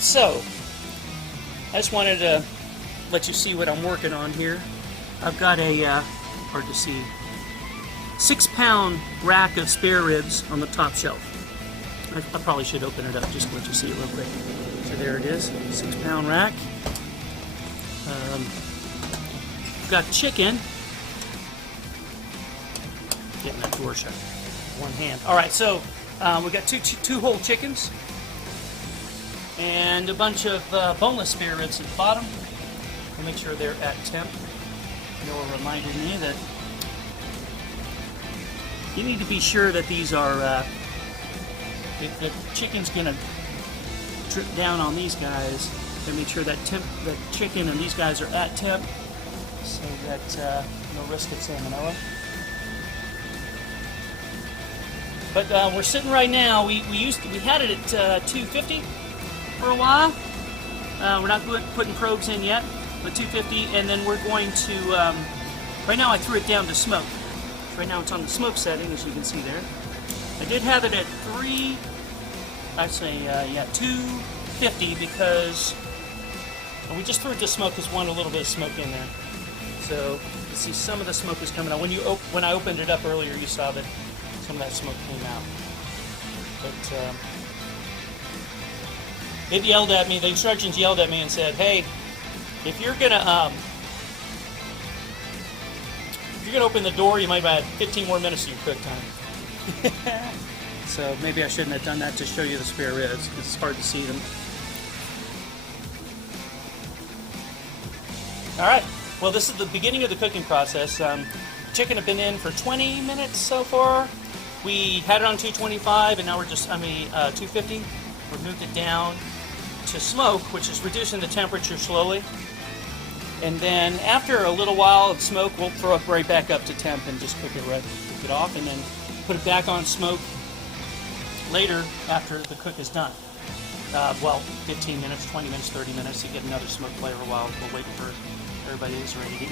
so I just wanted to let you see what I'm working on here. I've got a, hard to see, 6-pound rack of spare ribs on the top shelf. I probably should open it up just to let you see it real quick. So there it is, 6-pound rack. Got chicken. Getting that door shut. One hand. All right, so we got two whole chickens and a bunch of boneless spare ribs at the bottom. We'll make sure they're at temp. Noah reminded me that you need to be sure that these are. The chicken's gonna drip down on these guys, and make sure that the chicken and these guys are at temp, so that no risk of salmonella. But we're sitting right now. We had it at 250 for a while. We're not putting probes in yet, but 250, and then we're going to. Right now, I threw it down to smoke. Right now, it's on the smoke setting, as you can see there. I did have it at 250 because we just threw it to smoke because we wanted a little bit of smoke in there. So you can see some of the smoke is coming out. When I opened it up earlier, you saw that some of that smoke came out. But it yelled at me. The instructions yelled at me and said, "Hey, if you're gonna open the door, you might add 15 more minutes to your cook time." So maybe I shouldn't have done that to show you the spare ribs because it's hard to see them. All right. Well, this is the beginning of the cooking process. Chicken have been in for 20 minutes so far. We had it on 225, and now we're just 250. We moved it down to smoke, which is reducing the temperature slowly. And then after a little while of smoke, we'll throw it right back up to temp and just cook it off, and then put it back on smoke later after the cook is done. 15 minutes, 20 minutes, 30 minutes to get another smoke flavor while we're waiting for everybody is ready to eat.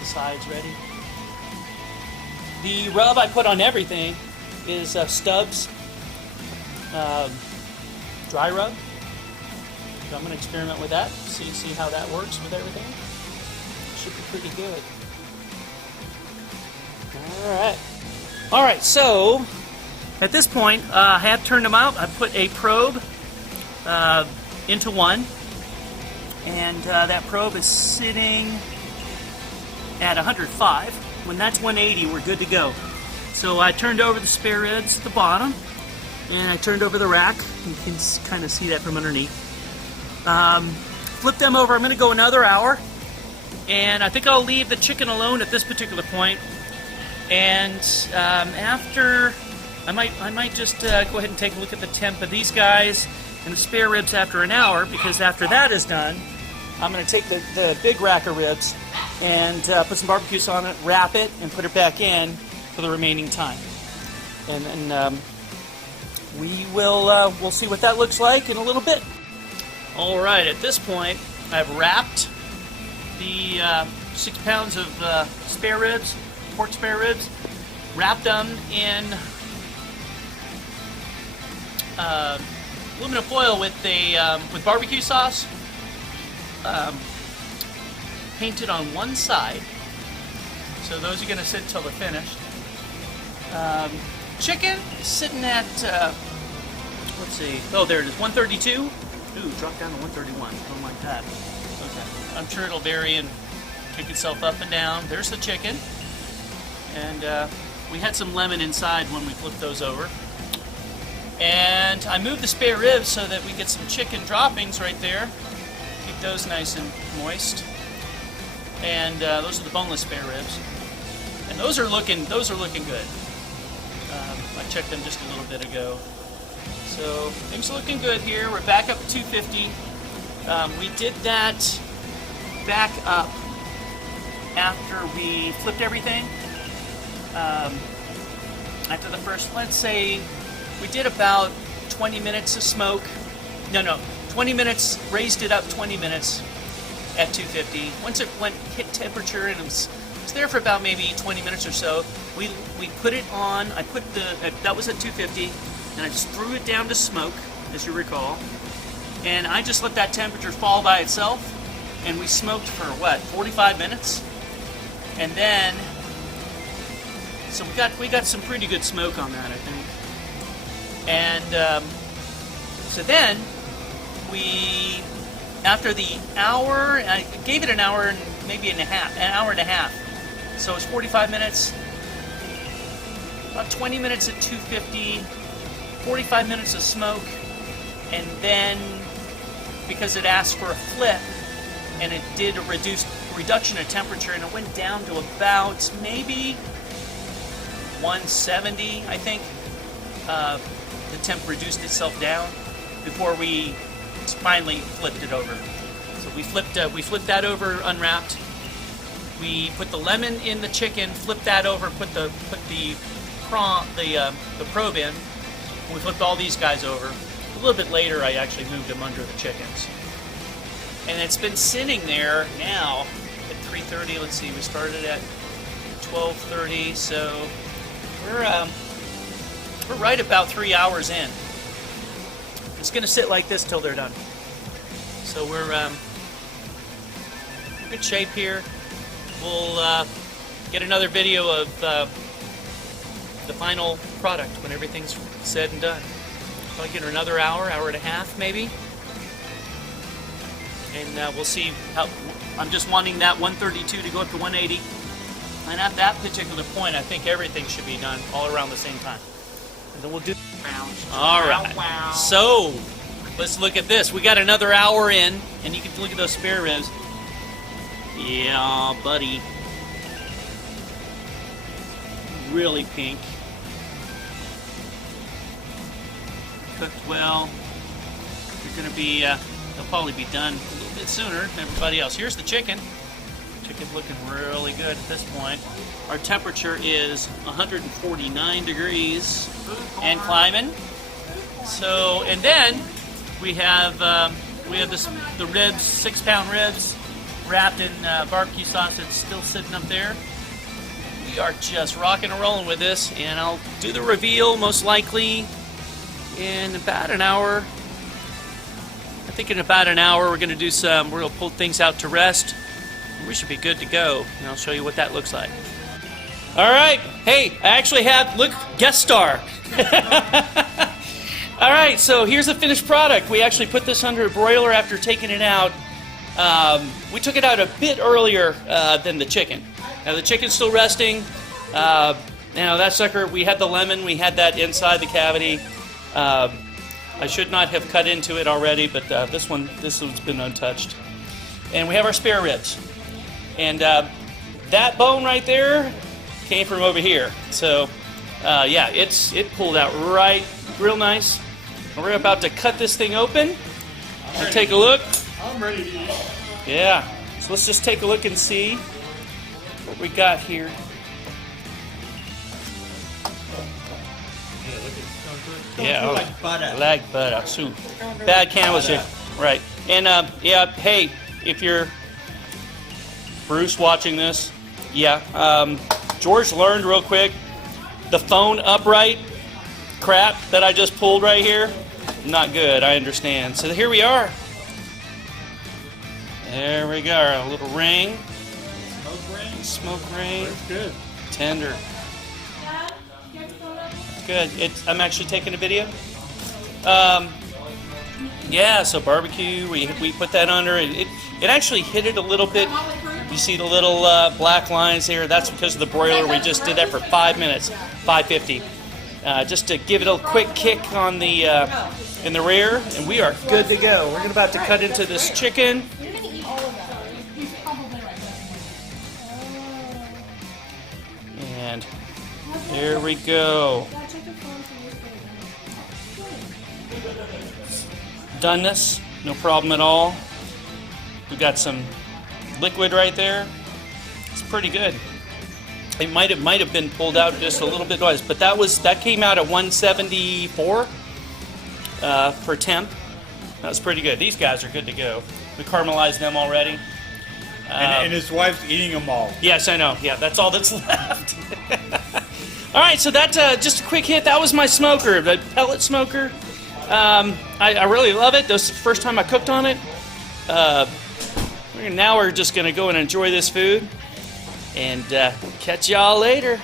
The sides ready. The rub I put on everything is Stubbs dry rub. So I'm going to experiment with that, see how that works with everything. Should be pretty good. All right, so at this point, I have turned them out. I put a probe into one, and that probe is sitting at 105. When that's 180, we're good to go. So I turned over the spare ribs at the bottom, and I turned over the rack. You can kind of see that from underneath. Flip them over. I'm going to go another hour, and I think I'll leave the chicken alone at this particular point. And after, I might just go ahead and take a look at the temp of these guys and the spare ribs after an hour, because after that is done, I'm going to take the big rack of ribs and put some barbecue sauce on it, wrap it, and put it back in for the remaining time. And we'll see what that looks like in a little bit. All right, at this point, I've wrapped the 6 pounds of spare ribs, pork spare ribs, wrapped them in aluminum foil with barbecue sauce, painted on one side. So those are going to sit till they're finished. Chicken is sitting at let's see. Oh, there it is, 132. Ooh, drop down to 131. Don't like that. Okay. I'm sure it'll vary and kick itself up and down. There's the chicken. And we had some lemon inside when we flipped those over. And I moved the spare ribs so that we get some chicken droppings right there. Keep those nice and moist. And those are the boneless spare ribs. And those are looking good. I checked them just a little bit ago. So things are looking good here. We're back up to 250. We did that back up after we flipped everything. After the first, let's say, we did about 20 minutes of smoke. No, 20 minutes, raised it up 20 minutes at 250. Once it hit temperature and it was there for about maybe 20 minutes or so, we put it on. I put that was at 250, and I just threw it down to smoke, as you recall. and I just let that temperature fall by itself, and we smoked for what, 45 minutes, and then so we got some pretty good smoke on that, I think. And so then we, after the hour, I gave it an hour and maybe an hour and a half. So it's 45 minutes, about 20 minutes at 250, 45 minutes of smoke, and then because it asked for a flip, and it did a reduction of temperature, and it went down to about maybe 170, I think. The temp reduced itself down before we finally flipped it over. So we flipped that over, unwrapped. We put the lemon in the chicken, flipped that over, put the probe in. We flipped all these guys over. A little bit later, I actually moved them under the chickens. And it's been sitting there now at 3:30. Let's see, we started at 12:30, so we're right about 3 hours in. It's going to sit like this till they're done. So we're in good shape here. We'll get another video of the final product when everything's said and done. Probably get another hour and a half maybe. And we'll see how, I'm just wanting that 132 to go up to 180. And at that particular point, I think everything should be done all around the same time. And then we'll do. All right. Wow. So let's look at this. We got another hour in, and you can look at those spare ribs. Yeah, buddy. Really pink. Cooked well. They're going to be. They'll probably be done a little bit sooner than everybody else. Here's the chicken. Chicken's looking really good at this point. Our temperature is 149 degrees and climbing. So, and then we have the ribs, 6-pound ribs, wrapped in barbecue sauce. It's still sitting up there. We are just rocking and rolling with this, and I'll do the reveal most likely in about an hour. I think in about an hour we're going to pull things out to rest. We should be good to go, and I'll show you what that looks like. All right. Hey, I actually have, look, guest star. All right, so here's the finished product. We actually put this under a broiler after taking it out. We took it out a bit earlier than the chicken. Now the chicken's still resting. Now that sucker, we had the lemon, we had that inside the cavity. I should not have cut into it already, but this one's been untouched. And we have our spare ribs. And that bone right there came from over here. So, yeah, it pulled out real nice. And we're about to cut this thing open and take a look. I'm ready to eat. Yeah, so let's just take a look and see what we got here. Yeah, like butter. Like butter. So, bad canvas, right? And yeah, hey, if you're Bruce watching this, yeah, George learned real quick the phone upright crap that I just pulled right here. Not good, I understand. So here we are. There we go, a little ring. Smoke ring. Smoke ring. That's good. Tender. Good. I'm actually taking a video. Yeah, so barbecue, we put that under. It actually hit it a little bit. You see the little black lines here. That's because of the broiler. We just did that for 5 minutes, 550. Just to give it a quick kick on the in the rear, and we are good to go. We're about to cut into this chicken. And there we go. Doneness, no problem at all. We've got some liquid right there. It's pretty good. It might have been pulled out just a little bit noise, but that came out at 174 for temp. That was pretty good. These guys are good to go. We caramelized them already. And his wife's eating them all. Yes, I know. Yeah, that's all that's left. All right, so that's just a quick hit. That was my smoker, the pellet smoker. I really love it. This is the first time I cooked on it. Now we're just going to go and enjoy this food. And catch y'all later.